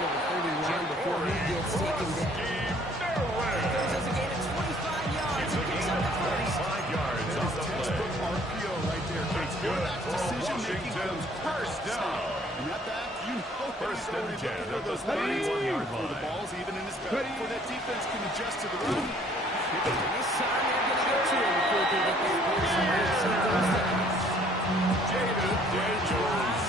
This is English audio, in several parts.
down to the 31 before he gets taken down. Throws us a gain of 25 yards. He picks up the first. 5 yards on the play. RPO right there. It's good for Washington. First down. Not that, you know First and 10 at the 31-yard line. The ball's even in his belly. Before that defense can adjust to the run. This time they're going to get to him before they get that first. So he goes down. David Daniels.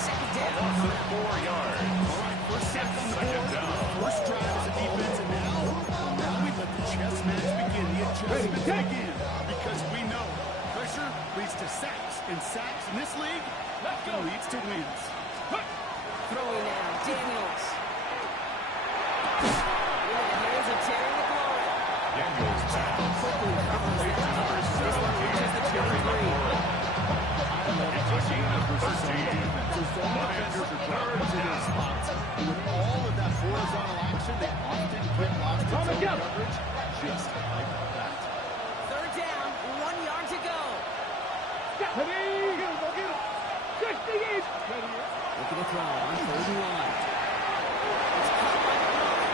Second down. Loss of 4 yards. All right, first sack on the board. First drive as a defense, and now we let the chess match begin. The adjustments begin. Because we know pressure leads to sacks, and sacks in this league leads to wins. Throwing now, Daniels. Here's a tear in the glory. Daniels back. Quickly covers that. This one reaches the 23. It's a gain of 13. Defenders are dropping into their spots. And with all of that horizontal action, they often get lost in zone coverage just like that. Third down, 1 yard to go. Looking to throw on 3rd and 1. It's caught by the runner.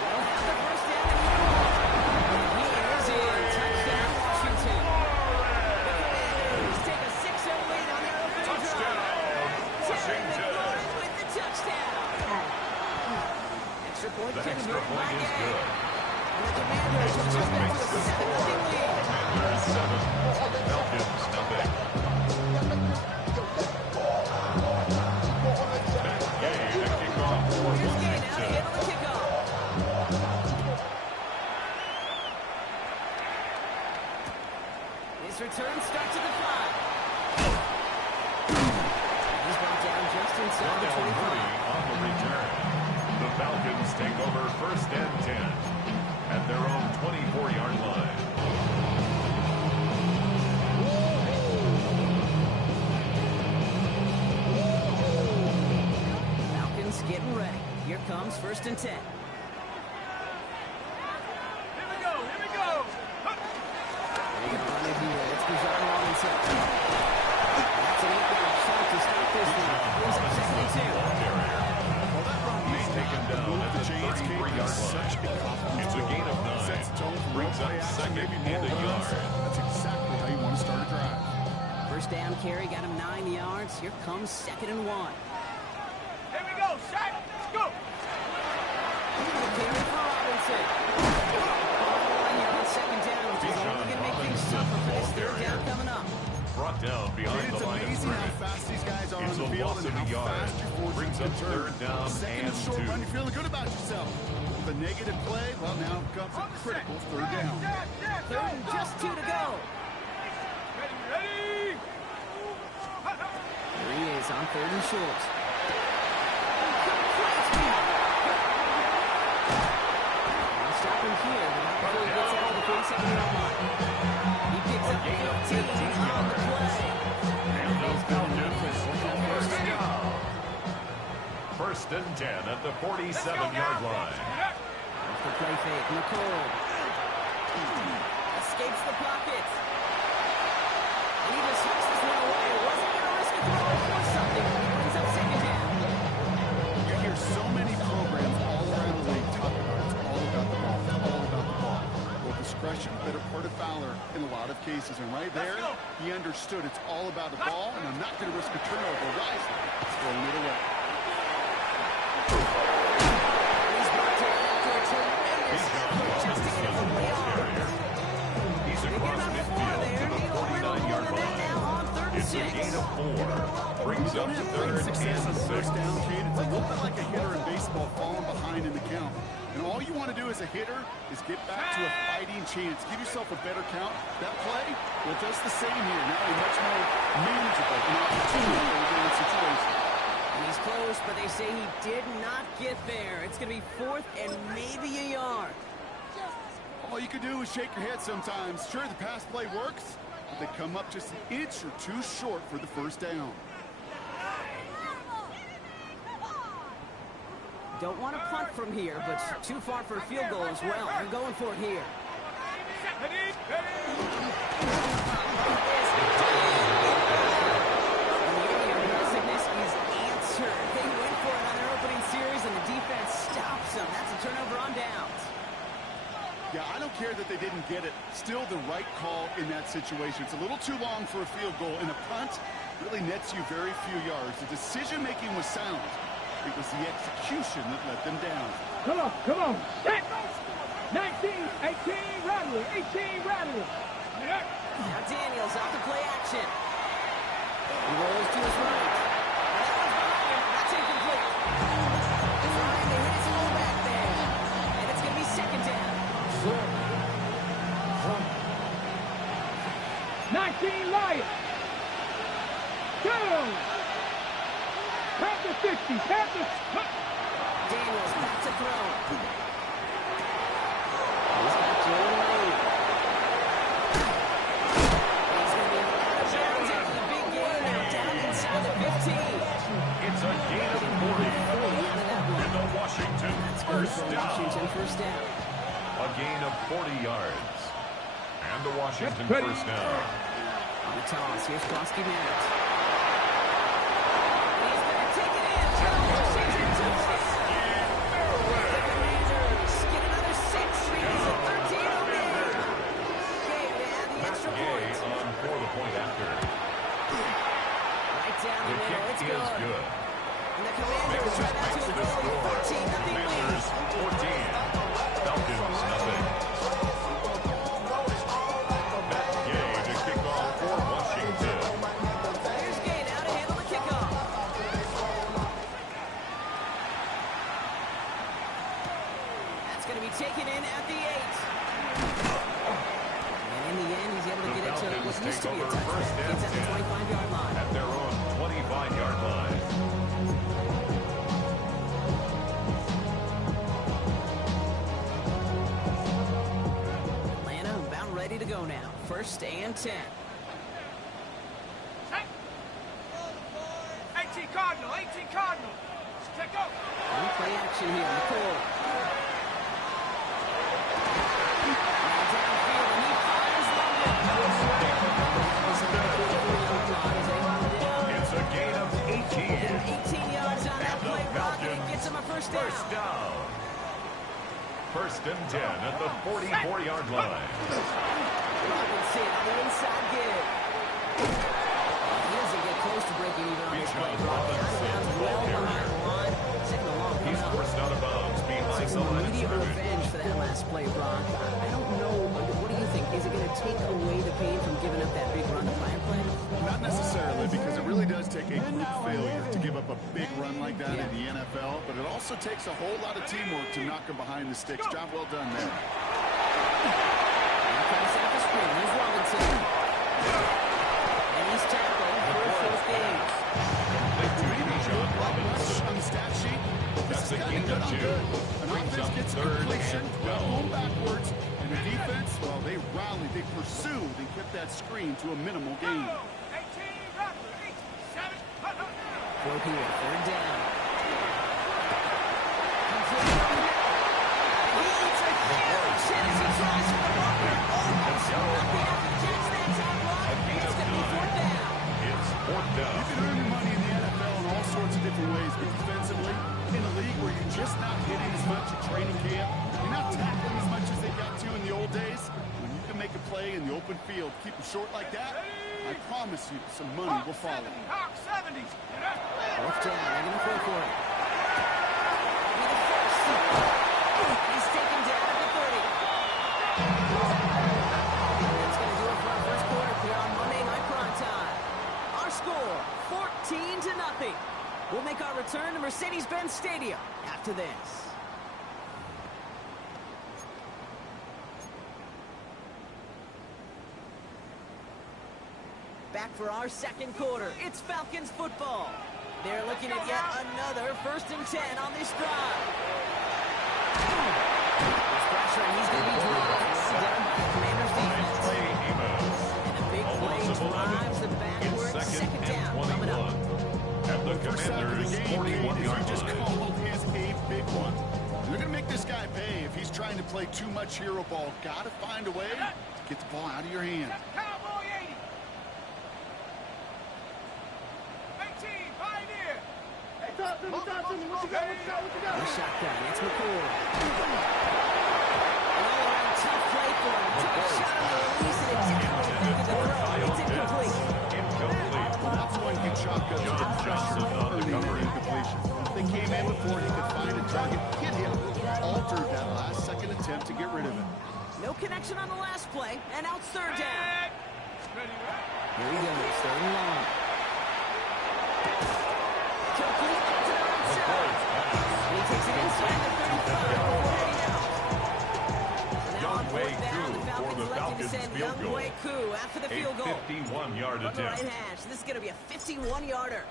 They'll have the first down and he is in. Touchdown, Washington. The Commanders take a 6-0 lead on their opening drive. Washington. With the touchdown. Extra point The extra converted by point is Gay. good. And the Commanders will just back to a 7-0 lead. Commanders 7. Falcons nothing. Here's Gay now to handle the kickoff. His return starts at the 5. He's brought down just inside the 25. On the return. The Falcons take over 1st and 10 at their own 24-yard line. Falcons getting ready. Here comes 1st and 10. They're going to run it here. It's Bijan Robinson. That's an 8-yard shot to start this one. Brings up 2nd and 2. Well, that run He's taken down at the 33-yard line. It's a gain of 9. Brings up 2nd and a yard. That's exactly how you want to start a drive. First down carry got him 9 yards. Here comes 2nd and 1. Here we go, Shaq. Let's go. Carry for Robinson. Ball here on 2nd down, which is only going to make things tougher for this 3rd down coming up. Brought down behind It's the line of amazing how scrimmage. fast these guys are on It's the a field loss and of a how yard. fast your forces Brings can up turn. 3rd down Second and and short 2. run, you're feeling good about yourself. The negative play, well, now comes a critical 3rd down. 3rd and just 2 to go. Ready. Here he is on 3rd and short. I'll stop him here, but not before he gets out of the 47-yard line. He picks up 15 on the play. And the Falcons first down. 1st and 10 at the 47-yard line. Off the play fake, McColl. Escapes the pocket. And he just hooks this one away. Wasn't going to risk a throw or something. Brings up 2nd down. You hear so many programs all around the league talk about it's all about the ball. It's all about the ball. Well, discretion, better part of Fowler in a lot of cases. And right there, he understood it's all about the ball, and I'm not going to risk a turnover. Wisely, throwing it away. He's brought down after a tremendous effort just to get it from the arm. He's They get across him up to 4 midfield to there. the He'll win a 49-yard little bit line. now on 3rd and It's a 6. gain of 4. Brings up When you 3rd have success on and the 6. first down, Kate, it's a little bit like a hitter in baseball falling behind in the count. And all you want to do as a hitter is get back to a fighting chance. Give yourself a better count. That play, well, just the same here. Now a much more manageable and opportunity in the situation. And he's close, but they say he did not get there. It's going to be 4th and maybe a yard. All you can do is shake your head sometimes. Sure, the pass play works, but they come up just an inch or two short for the first down. Don't want to punt from here, but too far for a field goal as well. They're going for it here. And the aggressiveness is answered. They went for it on their opening get it. Still the right call in that situation. It's a little too long for a field goal, and a punt really nets you very few yards. The decision-making was sound. It was the execution that let them down. Come on. Set. 19, 18, Rattler, 18, Rattler. Now Daniels off the play action. He rolls to his right. And that one's behind him. That's incomplete. Trying to hit his fullback there. And it's going to be second down. 19, Lions. Down. Panther 50, Panthers. Daniels back to throw. He's got Jordan Lane. He's going to be out of bounds after the big gain. Now down inside the 15. It's a gain of 40. And the Washington first down. First down. A gain of 40 yards. And the Washington first down. On the toss, here's Bosky Matt. He's going to take it in. Washington took it. The Commanders get another 6. It's a 13-0 game. Gay to add the extra point. On for the point after. Right down the The middle. kick It's is good. good. And the Commanders right out to a goal. 14-0 lead. Commanders 14. Falcons nothing. Matt Gay to kick off for Washington. Here's Gay now to handle the kickoff. That's going to be taken in at the 8. And in the end, he's able to get it to what used to be a touchdown. Gets at the 25-yard line. At their own 25-yard line. Atlanta about ready to go now. First and 10. 18 Cardinal, 18 Cardinal. Check out. On play action here, McCoy. Now downfield, and he fires London. It's a gain of 18. 18 yards on that play, Rocket. It gets him a first down. First down. First and 10 at the 44-yard line. Robinson on the inside give. He doesn't get close to breaking even on this play, Rocket. Out of bounds, well behind the line. Second and long. He's forced out of bounds behind the Some line of immediate scrimmage. revenge for that last play, Brock. I don't know. What do you think? Is it going to take away the pain from giving up that big run the prior play? Not necessarily, because it really does take a group failure to give up a big run like that in the NFL, but it also takes a whole lot of teamwork to knock him behind the sticks. Job well done there. Now comes out the screen. Here's Robinson. And he's tackled for a fourth game. On the stat sheet, That's a this is gain good of on 2. good. An Brings offense up gets a third completion, and they're 12. home backwards, and the defense, well, they rallied, they pursued, and kept that screen to a minimal gain. 18 Rattler, 18, 7. Fourth here, third down. He eats a huge hit as he tries for the bunker. Almost lucky after the catch that time, Brock. It's going to be fourth down. It's fourth You down. can earn your money in the NFL in all sorts of different ways, but defensively, in a league where you're just not hitting as much at training camp, you're not tackling as much as they got to in the old days, when you can make a play in the open field, keep it short like that, I promise you some money will follow. Hawk 70s. Fourth down. They're going to go for it. Be the first. He's taken down at the 30. That's going to do it for our first quarter here on Monday Night Prime Time. Our score, 14-0. We'll make our return to Mercedes-Benz Stadium after this. Back for our second quarter. It's Falcons football. They're looking at yet another first and 10 on this drive. There's pressure, and he's going to be dropped down by the Commanders defense. Play Amos. And a big play Almost 11. drives them backwards. It's second down and coming up. 21. At the First sack of the Commanders' game, 41-yard as you just line. called, is a big one. And they're going to make this guy pay if he's trying to play too much hero ball. Got to find a way to get the ball out of your hand. Cowboy 80. 18, Pioneer. Hey, talk to me. What you got? The shotgun. It's McCoy. An all-around tough play for That's one you chalk up to the pressure early in the incompletion. They came in before he could find a target, hit him, altered that last-second attempt to get rid of it. No connection on the last play, and out third down. Here he goes, third and long. Complete to the right side. He takes it inside the 35 before heading out. So now on fourth down, the Falcons electing to send Young Wei Koo after the field goal. 51-yard From the attempt. right hash, this is going to be a 51-yarder.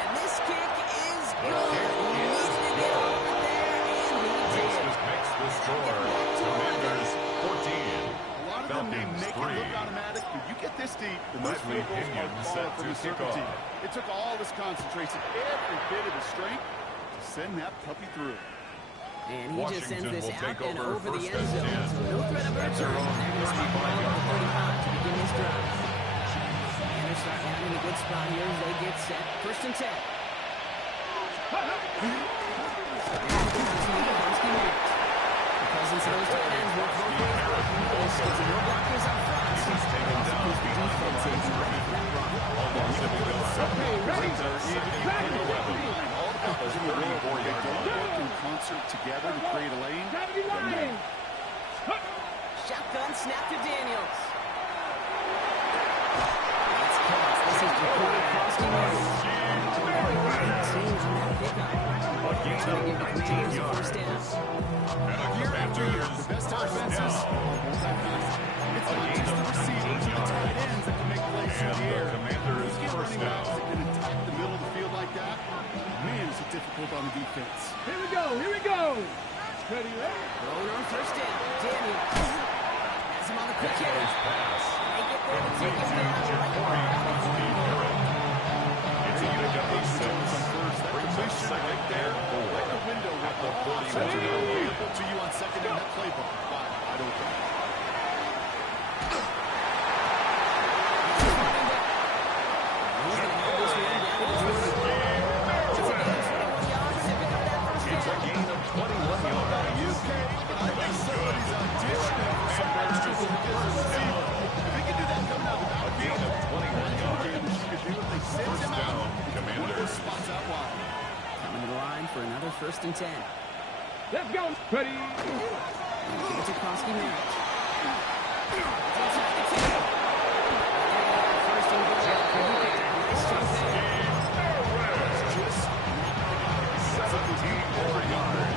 And this kick is good. He needed to get over there, and he did. Makes the score. Commanders 14. A lot of them may Falcons make it 3. look automatic, but you get this deep, and those Bradley field goals Pinion are set far from to a kick certainty. off. It took all his concentration, every bit of his strength, to send that puppy through. And he just sends Washington this will out take and over over the first end and zone. 10. So no threat of a That's their return. own They're going to start the ball over 35 to begin this drive. And they're starting out in a good spot here as they get set. First and 10. The presence of those tight ends work both ways. This gets more blockers up front. He's taken down The defense is ready for that run. Those in the world, they don't work in concert together to create a lane. Shotgun snap to Daniels. That's close. This is Jacoby Krosky. 18 on that pickup. Trying to give the Commanders a first down. Year after year, the best defenses are multi-passing. It's not just the receivers and the tight ends that can make plays through the air. Commanders Those first running backs down. that can attack the middle of the field like that, man, is it difficult on the defense. Here we go. Here we go. Ready, ready. Rolling on first down. Daniels has him on the quick hitter. Pass. They get there to take him down. It's a Utica 6. That completion right there, right in the window with the options are available to you on second and that playbook. Wide open. It's a gain of 21 yards. I think somebody's auditioning for some extras in the receiver. If he can do that coming out A gain of 21 yards. they send First him down, out. One of Commanders. those spots out wide. Coming to the line for another first and 10. Let's go. Ready. It's a Krosky match. Inside the 10. First and goal. Nice job there. 74 yards.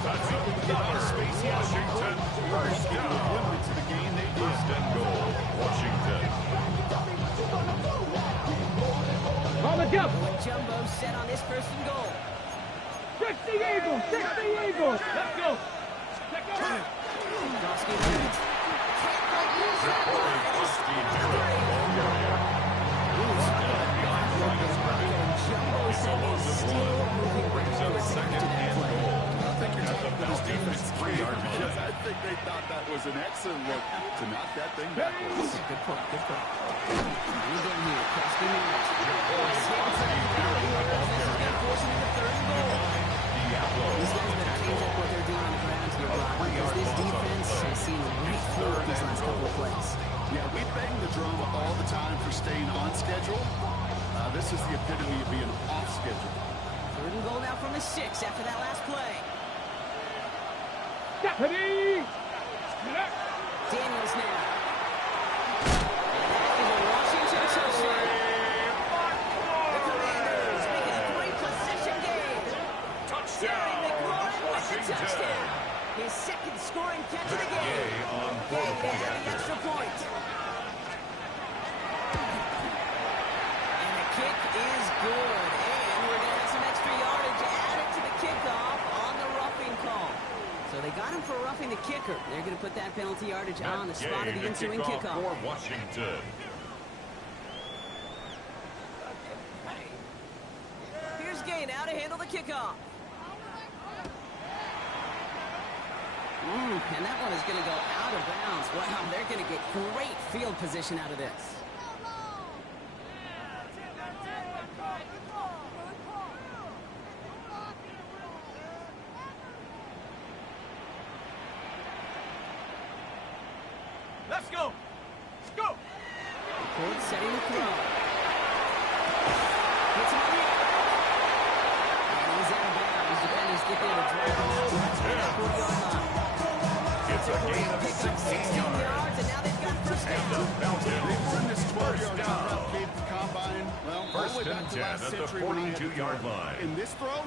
That's another Washington first down. Limited to the game they did. First and goal, Washington. On the jump. Jumbo set on this first and goal. 60 Eagles. 60 Eagles. Let's go. Let's go. Krosky leads. Can't quite use that Corey one. Krosky here in the ball carrier. Jumbo set is still moving Brings up backwards second after that and play. goal. I think you're At the talking about this defense Falcons' 3-yard because line. I think they thought that was an excellent look to knock that thing backwards. Good point, good point. And again here, Krosky match. These guys better change up what they're doing on the ground here, Brock, because this defense has seen right through it these last couple of plays. Yeah, we bang the drum all the time for staying on schedule. This is the epitome of being off schedule. Third and goal now from the 6 after that last play. Ready. Daniels now. And that is a Washington touchdown. The Commanders make it a three-possession game. Terry McLaurin with the touchdown. His second scoring catch of the game. Gay on They 4-point add the after. extra point. And the kick is good. And we're going to have some extra yardage added to the kickoff on the roughing call. So they got him for roughing the kicker. They're going to put that penalty yardage on the spot of the ensuing kickoff. For Washington. Here's Gay now to handle the kickoff. And that one is going to go out of bounds. Wow, they're going to get great field position out of this. throw. Gets him on the air. And he's out of bounds. Defenders get there to drag him out. That's the 40-yard line. It's a gain of Pick up 16 yards. and now they've got first And the down. Falcons They've run this 12-yard first run down. route, Kate, at the combine. Well, all First the way back and to 10 last at the century when I had to 42-yard throw. line. In this throw,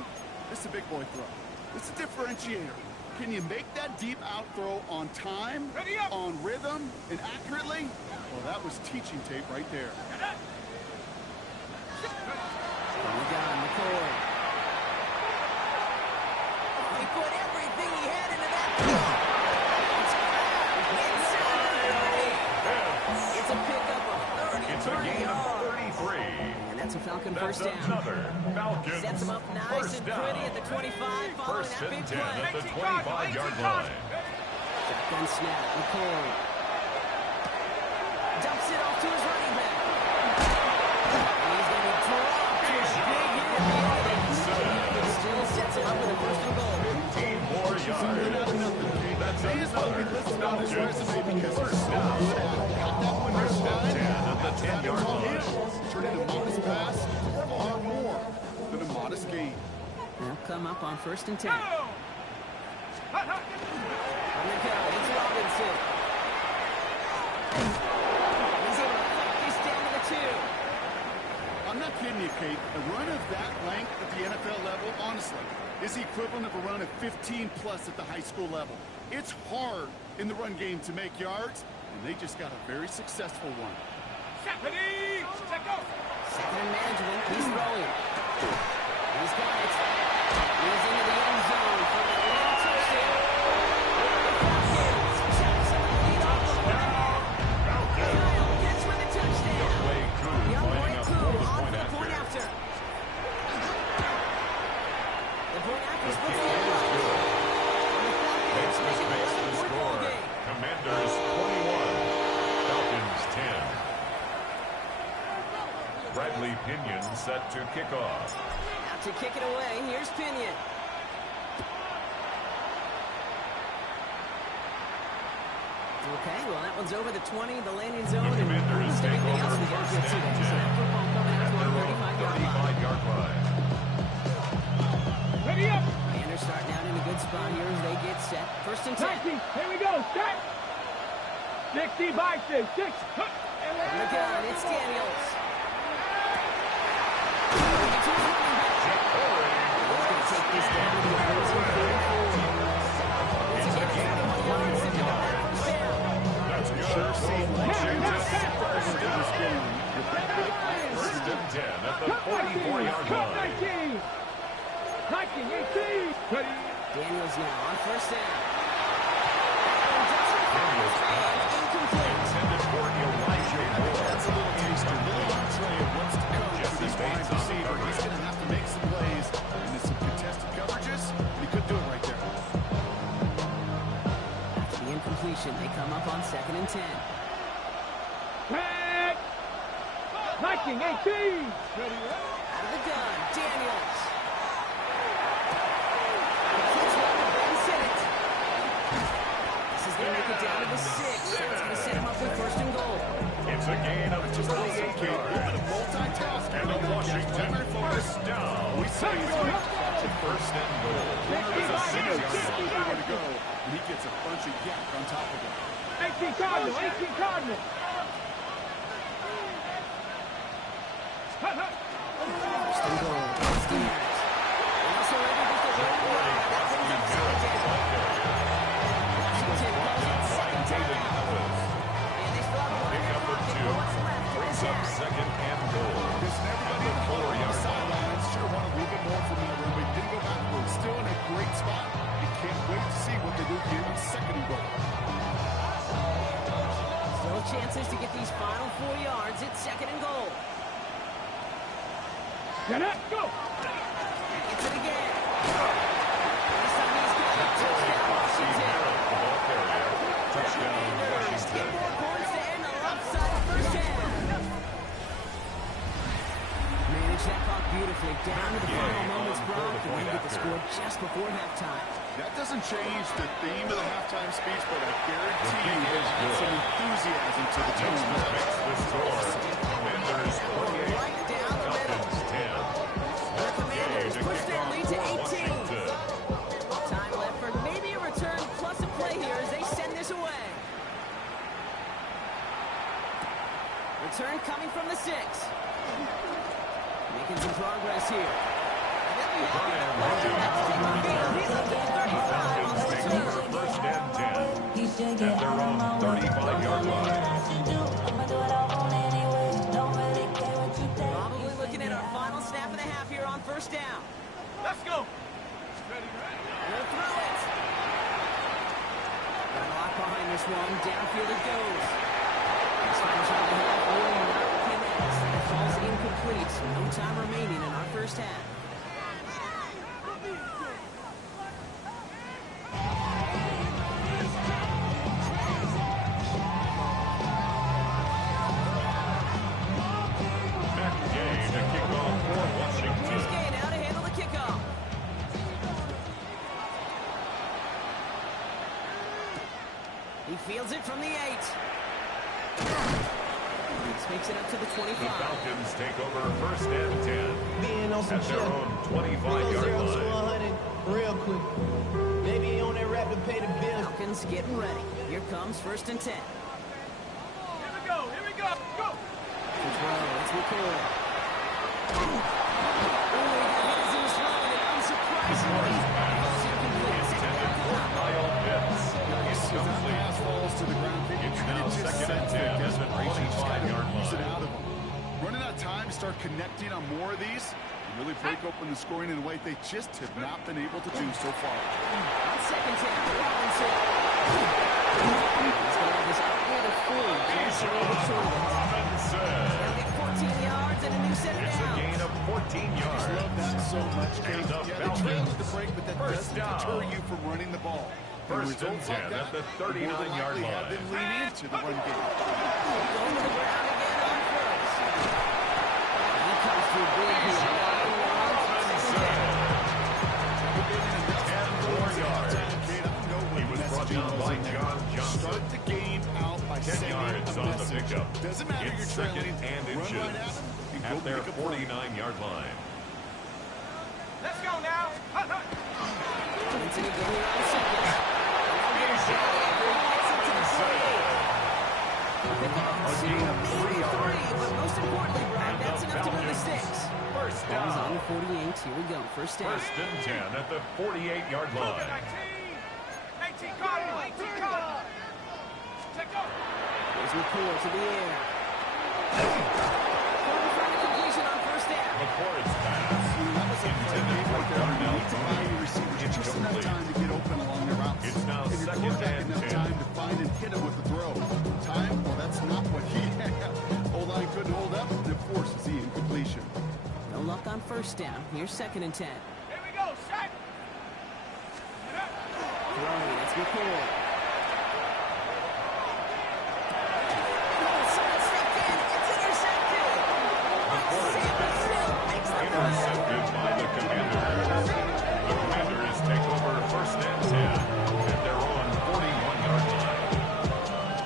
this is a big boy throw. This is a differentiator. Can you make that deep out throw on time, on rhythm, and accurately? Well, that was teaching tape right there. On the gun, McCoy. He put everything he had into that throw. It's a pickup of 30. It's a gain of 33. And that's a Falcon That's first down. another Falcons Sets him up nice first and down. pretty at the 25 following First that big and 10 play. at the 25-yard line. Shotgun snap, McCoy. Dumps it off to his running back. He's going to drop to a big hit at the end. Still sets him up with a first and goal. 15 more yards. That's another Falcons Falcons first down. First and 10 at the 10-yard line. Turning a modest pass far more than a modest gain. They'll come up on first and 10. On the go, it's Robinson. He's able to fight this down to the 2. I'm not kidding you, Kate. A run of that length at the NFL level, honestly, is the equivalent of a run of 15-plus at the high school level. It's hard in the run game to make yards, and they just got a very successful one. Second and management, he's throwing. He's got it. He's into the end zone for the long touchdown. The Falcons chops him and lead off the way. Kyle gets with a touchdown. Young Wei Koo on for the point after. The point after splits the end line. Makes this makes the score. Commanders 21, Falcons 10. Bradley Pinion set to kick off. Out to kick it away, here's Pinion. Okay, well that one's over the 20, the landing zone, The and Commanders almost take everything else over we got to first get to and there. So 10. that football coming out to our 35-yard line. 35-yard line. Ready up. Commanders starting out in a good spot here as they get set. First and 10. 90. Here we go. Start. 60 by 6. 6. On the gun, it's Daniels. He's going to take this down to the opposing 44. It's a gain of 1 yard to pick up that first down. That's good. Sure seemed like they were just surprised in this game. First and 10 at the 44-yard line. 19, 18. Ready. Daniels now on first down. Incomplete. Intended for Elijah Moore. That's a little taster, little entree of what's to come for this wide receiver. He's going to have to make some plays into some contested coverages, and he could do it right there. After the incompletion, they come up on second and 10. Back. 19, 18. Ready. Out of the gun, Daniels. Kicks one to Bennett. This is going to make it down to the 6. That's going to set him up with first and goal. It's a gain of Just 38 also, Kate, a little bit yards. of multitasking. And the Washington first down. We say he's going To first and goal. It's a 6-yard line. nowhere to go, and he gets a bunch of yak on top of it. 18 Cardinal. 18 Cardinal. First and goal. It's Diaz. And also ready to get one more. That brings up second down. Washington calls it second David down. Ellis. And they still have one in Pick their up the pocket 2. for what's left to Brings up attack. second and goal. Listen, everybody At the on the 4-yard line. sidelines should have wanted a little bit more from that run, but he didn't go backwards. Still in a great spot. You can't wait to see what they do here on second and goal. Still chances to get these final 4 yards. It's second and goal. Get up. Go. Gets it again. This time he's got it. Touchdown, Washington. The ball carrier. Touchdown, Commanders, 10 Washington. more points to end the left side first half. Manage that clock beautifully. Down to the final moments brought. And they get the score just before halftime. That doesn't change the theme of the halftime speech, but I guarantee you there's some enthusiasm to the tone. Makes the score. Commanders seconds in progress here. Brian Williams to the return. The Falcons take over first and 10 at their own 35-yard line. Probably looking at our final snap of the half here on first down. Let's go. They'll throw it. Got a lot behind this one. Downfield it goes. This final shot of the half will not connect. It falls incomplete. No time remaining in our first half. Here's Gay now to handle the kickoff. He fields it from the 8. This makes it up to the 25. The Falcons take over first and 10 Being on some at their shit. own Real 25-yard 0 to line. 100 real quick. Maybe he on that rap to pay the bill. Falcons getting ready. Here comes first and 10. Here we go. Go. To throw, it's McCoy. Oh, he got hit as he was throwing it. Unsurprisingly, falls incomplete. Intended for Kyle Pitts. It's As that complete. pass falls to the ground, It's now you just second and sense 10 the at the desperation. Just gotta 25-yard use it line. out of them. Running out of time to start connecting on more of these and really break open the scoring in a way they just have not been able to do so far. On second down, Robinson. He's going to have this out near the 40. Just a little bit short of it. Robinson. He'll get 14 yards and a new set of It's a downs. gain of 14 yards. Love that so much, Kate. And the Yeah, they trail at the Falcons break, but that first doesn't down. deter you from running the ball. First and Results like 10 that, at the more than 39-yard likely have line. them lean into the run game. Going to the ground again on first. He comes through big here. He was brought down by John Johnson. Start the game out by 10 sending yards a on the message. pickup. Doesn't matter It's you're second trailing. and Run inches right at them and go at their make a play. 49-yard line. Let's go now. Anthony going around second. Now get a shot after he gets it to the 48. Pick up A gain of 3 yards. but most importantly, Brian, And that's the enough to move the Falcons. sticks. First Ball's on down. the 48. Here we go. First down. First and 10 at the 48-yard line. 18 Cardinal. 18 Cardinal. Check up. There's McCoy to the air. Going for a completion on first down. McCord's pass intended for Darnell Mooney. Just enough Incomplete. time to get open along the routes. It's now and your second quarterback and enough 10. time to find and hit him with the throw. Time? Well, that's not what he had. O-line couldn't hold up, and it forces the incompletion. No luck on first down. Here's second and 10. Here we go. Shot. Throwing, it's McCoy. Someone stepped in. It's intercepted. Sam Hill makes the play. Intercepted by the Commanders. The Commanders take over first and 10 at their own 41-yard line.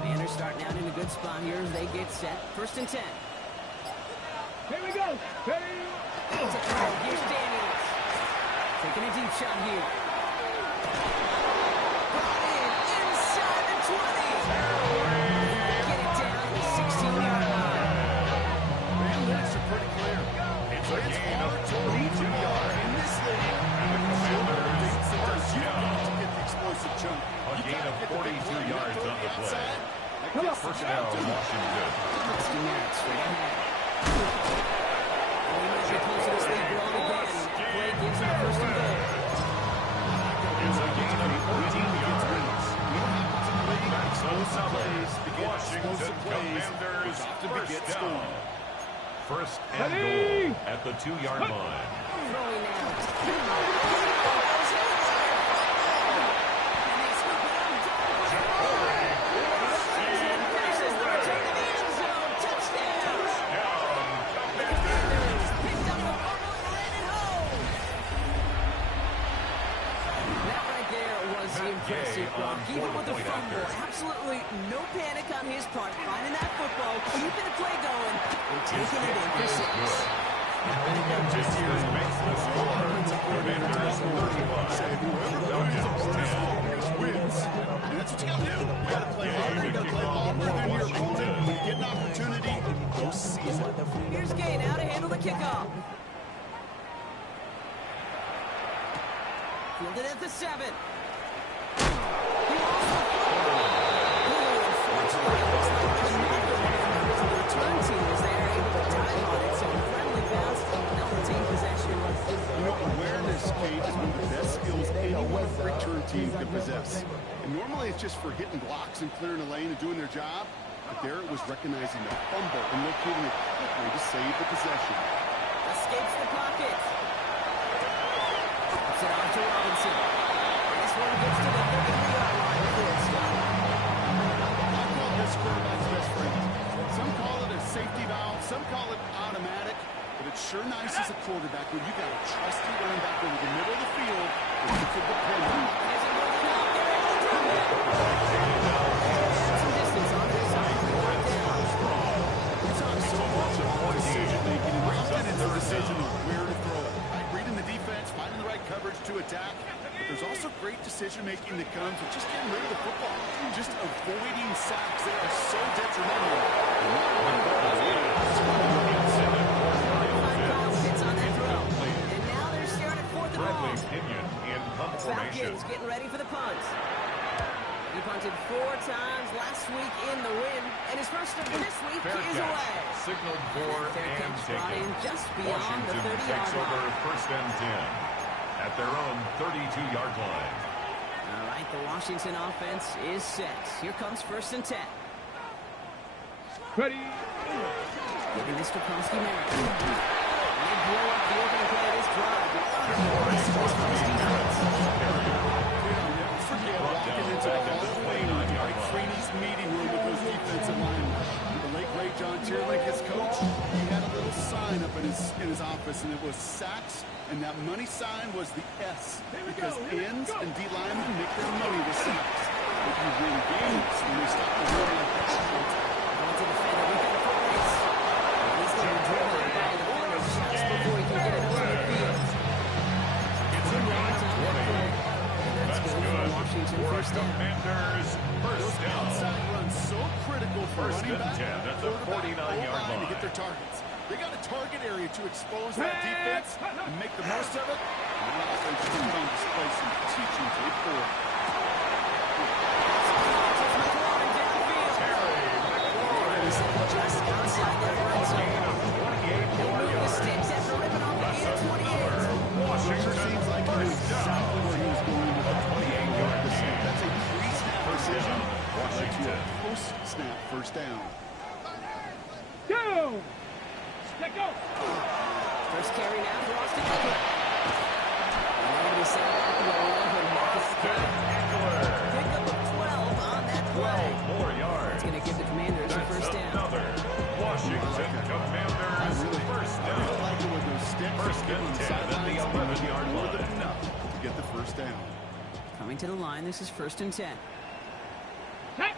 Commanders starting out in a good spot here as they get set. First and 10. Here we go. Hey. It's a throw. Here's Daniels. Taking a deep shot here. Brought in inside the 20. Get it down to the 16-yard line. Man, that's pretty clear. It's a gain of 22 yards. In this league, And the Commanders first you down. have to get the explosive jump. A gain of 42 yards on the play. First down, Washington. 60 yards straight ahead. They might be close to this lead growing again. Play gives them first and goal. It's a gain of 14 yards. That's Explosive another plays begin Washington explosive plays, Commanders which often first beget down. scoring. First and Ready? goal at the 2-yard line. Throwing out. And they scoop it up. Finishes the return to the end zone. Touchdown. The Commanders picked up a fumble and ran it home. impressive, Brock. Even with the fumble, absolutely no panic on his part. Finding that football, keeping the play going, and taking it in for 6. This year's makes the score. Commanders 31. Falcons 10. Wins. And that's what you got to do. You got to play harder. You got to play longer than your opponent. When you get an opportunity, go seize it. Here's Gay now to handle the kickoff. Fielded at the 7. He lost the football. Unfortunately, it looks like another one of the return team was there, able to dive on it. So a friendly bounce, they'll retain possession. You know, awareness, Kate, is one of the best skills any return team can possess. And normally it's just for hitting blocks and clearing a lane and doing their job. But there it was recognizing the fumble and locating it quickly to save the possession. Escapes the pocket. Puts it on to Robinson. This one gets to the 33-yard line before it's stopped. I call this quarterback's best friend. Some call it a safety valve, some call it automatic, but it's sure nice as a quarterback when you got a trusty running back over the middle of the field that you can depend on. Here's a moving out. They're able to do it. Some distance on this side. Right down. We talk so much about decision making, and often it's a decision of where to throw it. Right? Reading the defense, finding the right coverage to attack. But there's also great decision making that comes with just getting rid of the football, just avoiding sacks. They are so detrimental. Fits on that throw. And now they're staring at 4th and Bradley long. Pinion in punt formation. Falcons getting ready for the punt. He punted 4 times last week in the win, and his first of this week Fair is catch. away. Signaled for Fair and catch brought taken. in just beyond the Washington 30-yard takes over line. 1st and 10 at their own 32-yard line. All right, the Washington offense is set. Here comes 1st and 10. Ready. Giving this to Kronsky Merritt. They blow up the opening play of this drive. Never forget walking into the Hall of Fame, Mike Freeney's meeting room with those defensive linemen. The late great John Tierlink, his coach, he had a little sign up in his office, and it was sacks, and that money sign was the S, because ends and D linemen make their money with sacks. If you win games when they stop the run like that, Going to defender, we've got a foot race. He's going to be driven out by the defender just before he can get it over the field. It's a gain of 20. That's good for Washington. For 1st down. Commanders, 1st down. outside runs so critical for First running and back, 10 at the quarterback, 49-yard O-line to line. get their targets. They got a target area to expose that defense and make the most of it. And that offense is on display some teaching tape for it. Just outside the red zone. Gain of 28 more The yards. sticks after ripping off the That's field. 28. another Washington Seems like he knew first down. exactly where he was going with the 28-yard gain. That's a pre-snap First decision. down, To Washington. a post-snap first down. Go. Let go. First carry now for Austin Eckler. And they're going to be sent back to the line with Marcus Ted Eckler. Pick up a 12 on that play. 12 more yards. It's going to give the Commanders a That's first down. another Washington Commanders first I down. like it with those sticks. First Give and them 10 at the sidelines. 11-yard More than line. enough to get the first down. Coming to the line, this is 1st and 10. Set.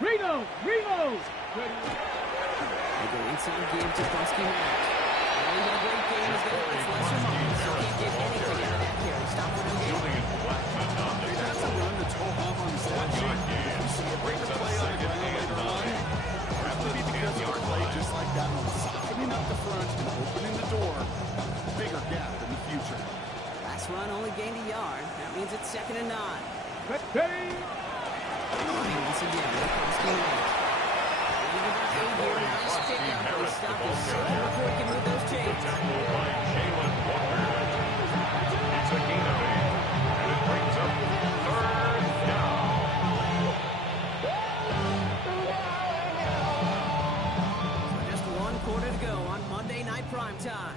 Reload. Reload. Ready. They go inside give to Kronsky Merritt. Only got a great game is going to it's lesser moments. So can't get anything out of that carry. Stop for no gain. Julian Blackman on the That's a run that's ho hum on the stat sheet. You see a break the play on the ground later on. Have to be because of a play just like that one. Softening up the front and opening the door. Bigger gap in the future. Last run only gained a yard. That means it's 2nd and 9. Ready. Running once again with Kronsky Merritt. Leading about 8 here. Nice pickup. But he stopped his circle before he can move those chains. tackle by Jalen Walker. It's a gain of 8, and it brings up 3rd down. So just 1 quarter to go on Monday Night Primetime.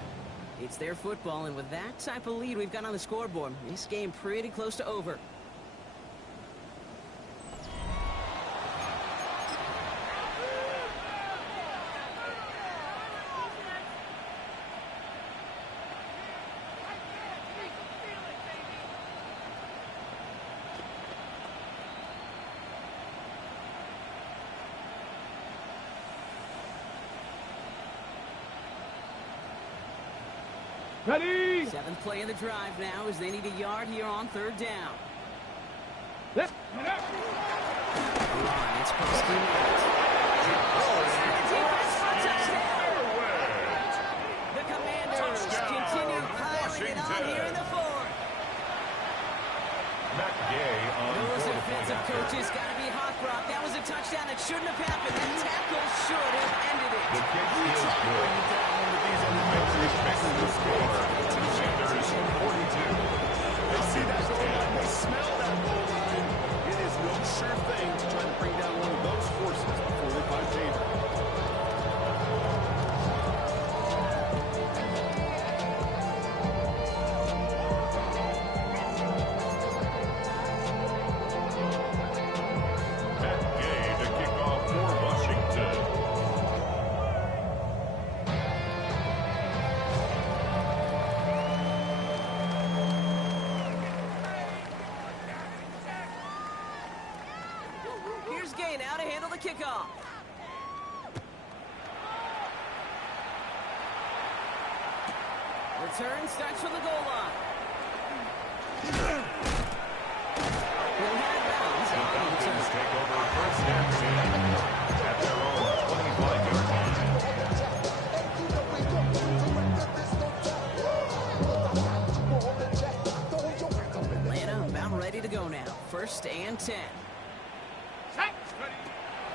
It's their football, and with that type of lead we've got on the scoreboard, this game pretty close to over. Ready. 7th play of the drive now as they need a yard here on 3rd down. Left. It's Krusty Knight. The Commanders continue piling it on here in the 4th. Matt Gay on Those 4-point defensive after. coaches got to be hot, Brock. That was a touchdown that shouldn't have happened. That tackle should have ended it. The kick is good. Memphis misses the score. Commanders 42. They see that goal line. They smell that goal line. It is no sure thing to try to bring down one of those forces before they find favor. Matt Gay to kick off for Washington. Here's Gay now to handle the kickoff. Return starts from the goal line. He'll have it bounds The on the Falcons return. take over 1st and 10 at their own 25-yard line. Atlanta about ready to go now. 1st and 10.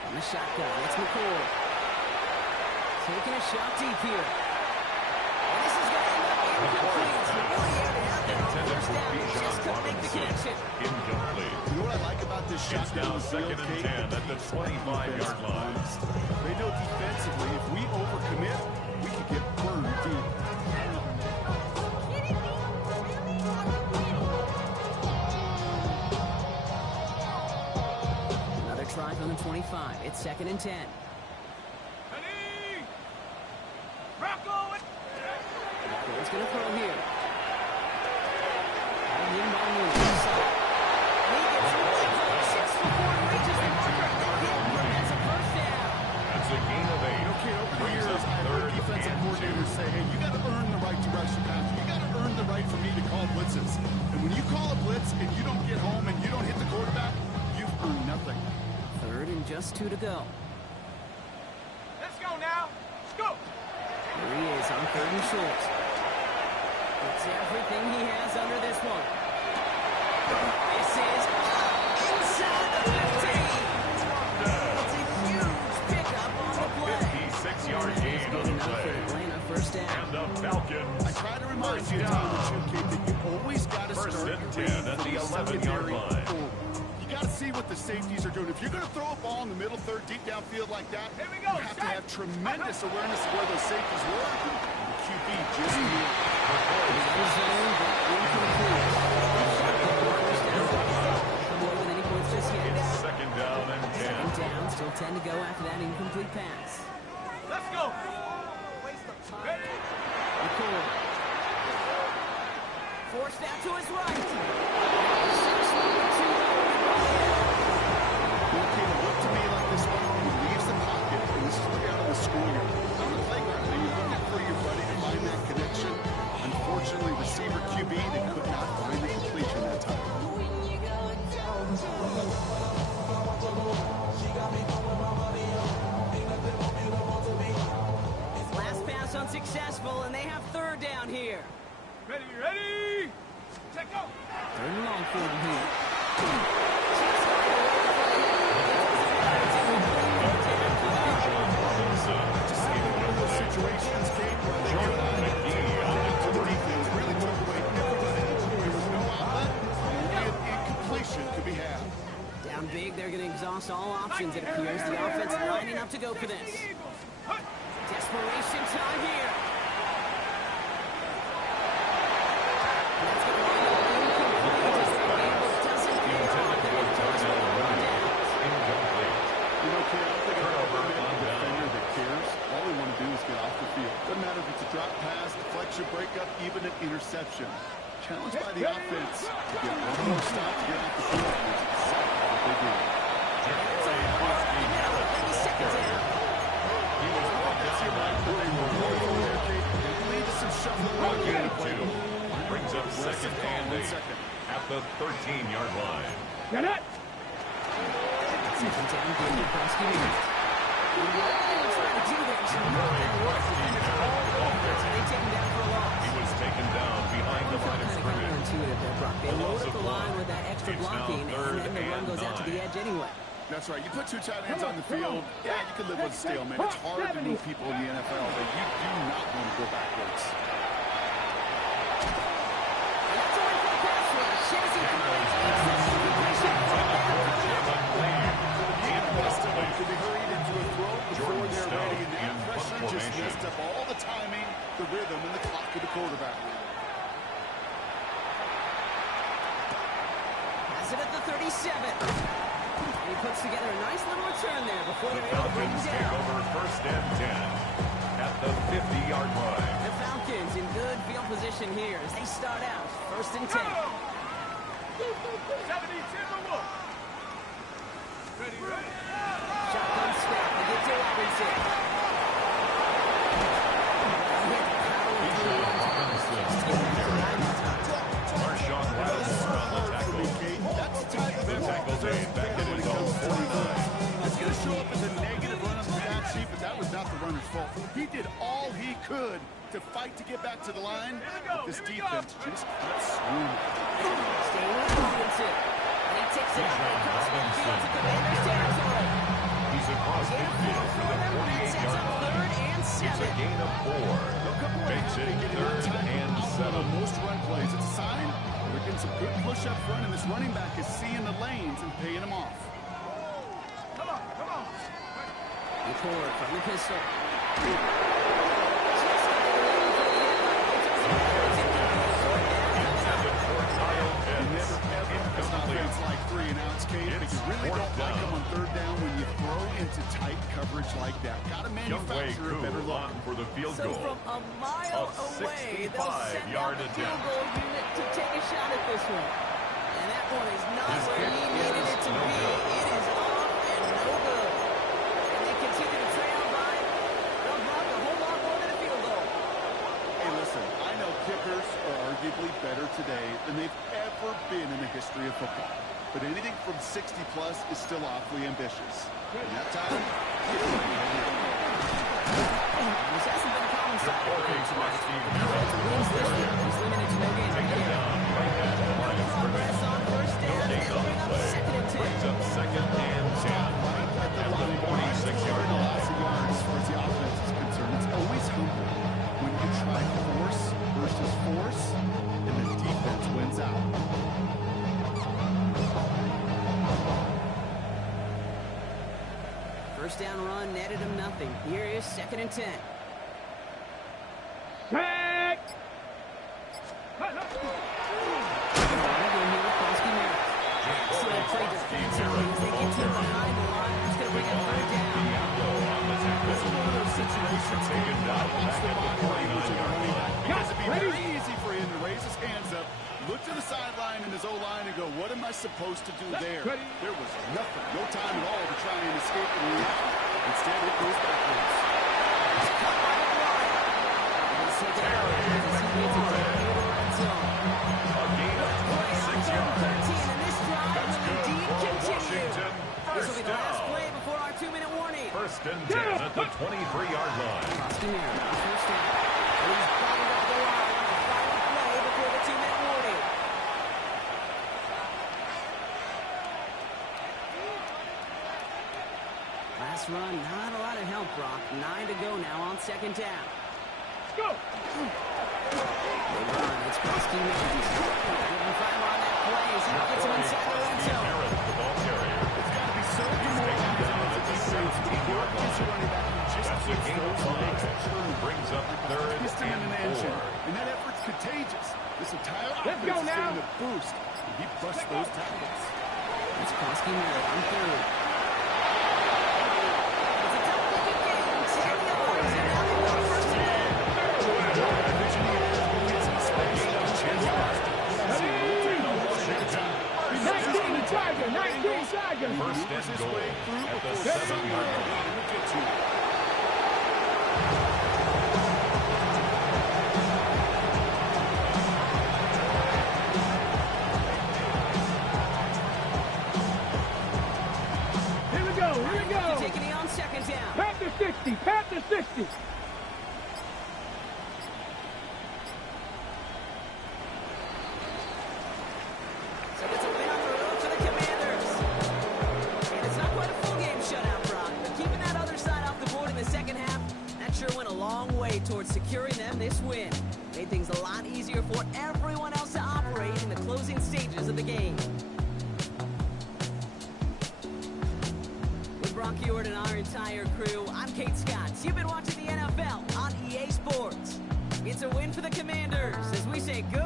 On the shotgun, it's McCoy. Taking a shot deep here. And this is going to end up incomplete. Really aired it out there on Intended 1st for down. He just Bijan couldn't make the Robinson. connection. Incomplete. You know what I like about this shot It's now down the field, 2nd and Kate? 10 at the 25-yard line. They know defensively, if we overcommit, we could get burned deep. Another try from the 25. It's 2nd and 10. McCoy's going to throw here. All in by Mooney. He gets really close just before he reaches the marker. That's a 1st down. That's a gain of 8. Okay, over the Brings years, up I've heard 3rd defensive and coordinators 2. say, hey, you got to earn the right to rush the passer. You got to earn the right for me to call blitzes. And when you call a blitz and you don't get home and you don't hit the quarterback, you've earned nothing. 3rd and just 2 to go. Let's go now. Let's go. Here he is on 3rd and short. It's everything he has under this one. This is inside the 15. It's a huge pickup on the play. 56-yard gain on the Enough for play. Atlanta, 1st down. And the Falcons I try to remind you, down. Tom, Kate, that you always got to First start and your 10 read at from the 11-yard secondary line. forward. You got to see what the safeties are doing. If you're going to throw a ball in the middle third, deep downfield like that, Here we go. you have to have tremendous awareness of where those safeties were. The QB just knew it. End zone, but incomplete. More than any points just yet. It's 2nd down and 10. 2nd down, still 10 to go after that incomplete pass. Let's go. McCoy. Forced out to his right. 6-1-2. Okay, it looked to me like this one when he leaves the pocket, and this is way out of the school year. On the playground, and you're looking for your buddy to find that connection. Unfortunately, receiver QB, they could not find the completion that time. Last pass unsuccessful, and they have 3rd down here. Ready. Take go. 3rd and long for them here. Bijan Robinson. Those situations, Kate, where they Jordan got McGee on to the the defense, really took away everybody. There was no outlet, and incompletion could be had. Down big, they're going to exhaust all options, it appears. The offense lining up to go for this. Desperation time here. That's going to wind up incomplete as the gamble doesn't pay off. They're going to toss it over on downs. Incomplete. You know, Kate, I don't think I've Turnover ever met on a down. defender that cares. All they want to do is get off the field. Doesn't matter if it's a drop pass, deflection, breakup, even an interception. Challenged by the offense to get one more stop to get off the field. That's exactly what they do. Maybe 2nd down. He was brought down by Willie Roy. They lead just some shuffling around here in the playbook. Brings up second and 8 at the 13-yard line. Get it. Second down, Daniel Brusky. Trying to do that. They take him down for a loss. He was taken down behind the line of scrimmage. Counterintuitive there, Brock. They load up the line with that extra It's now blocking, third and then the run and goes out to 9. the edge anyway. That's right. You put two tight ends on the field, yeah, you can live with a stalemate. It's hard to move people in the NFL, but you do not want to go backwards. And that's only for the pass rush. Shazy throws, interception, completion. To be hurried into a throw before they're ready, and that pressure just messed up all the timing, the rhythm, and the clock of the quarterback. Has it at the 37. And he puts together a nice little return there before The they're able to bring him Falcons take down. over first and 10 at the 50-yard line. The Falcons in good field position here as they start out first and 10. 72 Ready. Shotgun snap. They get to Robinson. Marshawn Lattimore on the tackle. That's the type of Tackle made back in his own 49. It's going to show up as a negative run on the stat sheet, but that was not the runner's fault. He did all he could to fight to get back to the line. But this defense just kept swinging. Staying with Robinson. And he takes it out across midfield to Commander's territory. He's across midfield for the 48-yard line. It's a gain of 4. Makes it third and 7. Most run plays, it's a sign they're getting some good push up front, and this running back is seeing the lanes and paying them off. McCord from the pistol. Intended for Kyle You Pitts. never ever does not offense like 3-and-outs, Kate, but you really don't like them on third down when you throw into tight coverage like that. Got to manufacture a better look. For the field So goal. from a mile A away, they'll send out 65-yard the field attempt. goal unit to take a shot at this one. And that one is not This where kick he needed it to is no be. good. It is off and no good. And they continue to trail by. They'll block a whole lot more than a field goal. Hey, listen, I know kickers are arguably better today than they've ever been in the history of football. But anything from 60-plus is still awfully ambitious. And that time, This hasn't been a common sight. Reporting from Steve Merrill. He's limited to no gain right Taken here. down right at the line of Progress scrimmage. on first No down. gain on the play. Second and 10. Brings up second and 10 at the 46-yard line. As far as the offense is concerned, it's always humbling when you try force versus force, and the defense wins out. First down run netted him nothing. Here is second and 10. Sack. Excellent play defensively as they get to behind the line. That's going to bring up third down. Diablo on the tackle. This is one of those situations Taken down back at the 49-yard line. because it'd be very easy for him to raise his hands up, look to the sideline in his O-line and go, what am I supposed to do there? There was nothing, no time at all to try and escape and react. Instead, it goes backwards. Caught by the line. He's taken out as he gets it down near the red zone. A gain of Play on 26 third and yards. 13, and this drive That's will good indeed for continue. Washington. This will be First the last down. play before our 2-minute warning. First and 10 at the 23-yard line. Boston here, first down. And he's bottled up the line on the final play before the 2-minute warning. Last run, not a lot of help, Brock. 9 to go now on second down. Go. They run, it's Boston Mittens. Given time on that play as he gets him inside the red Steve zone. Merritt, the ball carrier. It's got to be so demoralizing to the defense, but the work is running back who just That's a keeps gain of those legs 5. Brings up third piston in an and engine, 4. and that effort's contagious. This entire Let's offense go is now. getting a boost, and he busts those tackles. It's Boston Merritt on third. It's a double-digit gain. 10 yards, and now they go first down. Division he has when he gets in space, he's changing us. 19 Tiger. 19 Tiger. First and goal at the 7-yard line. missed it. So it's a win on the road for the Commanders. And it's not quite a full game shutout, Brock, but keeping that other side off the board in the second half, that sure went a long way towards securing them this win. Made things a lot easier for everyone else to operate in the closing stages of the game. With Brock Ewart and our entire crew, I'm Kate Scott. You've been watching the NFL on EA Sports. It's a win for the Commanders as we say good